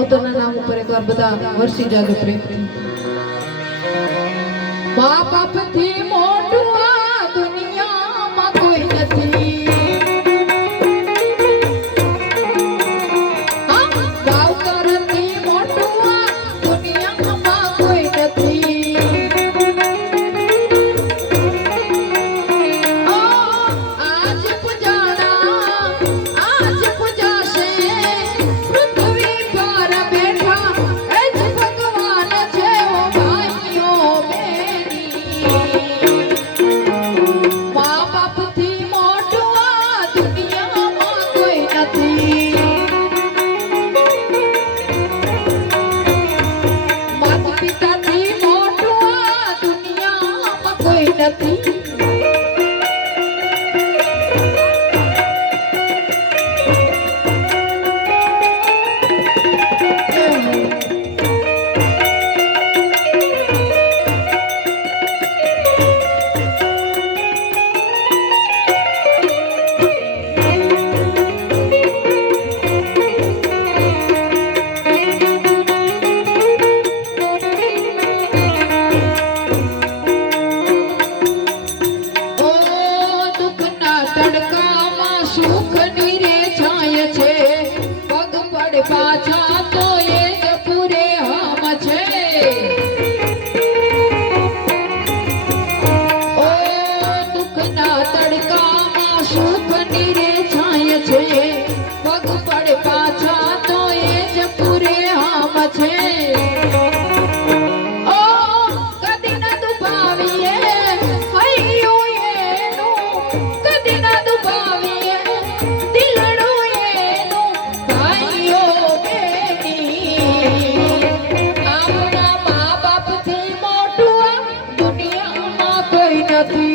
માવતરના નામ ઉપર એકવાર બધા વર્ષી જાજો પ્રેમથી। મા બાપથી મોટું આ દુનિયામાં કોઈ નથી। પાછા તો એ જ પૂરે હમ છે। ઓ દુઃખના તડકામાં સુખની રે છાય છે, પગ પડે પાછા તો એ જ પૂરે હમ છે। ઓ કદી ના દુભાવીએ હૈયું એનું, કદી ના દુભાવીએ દિલડું એનું ભાઈઓ નથી।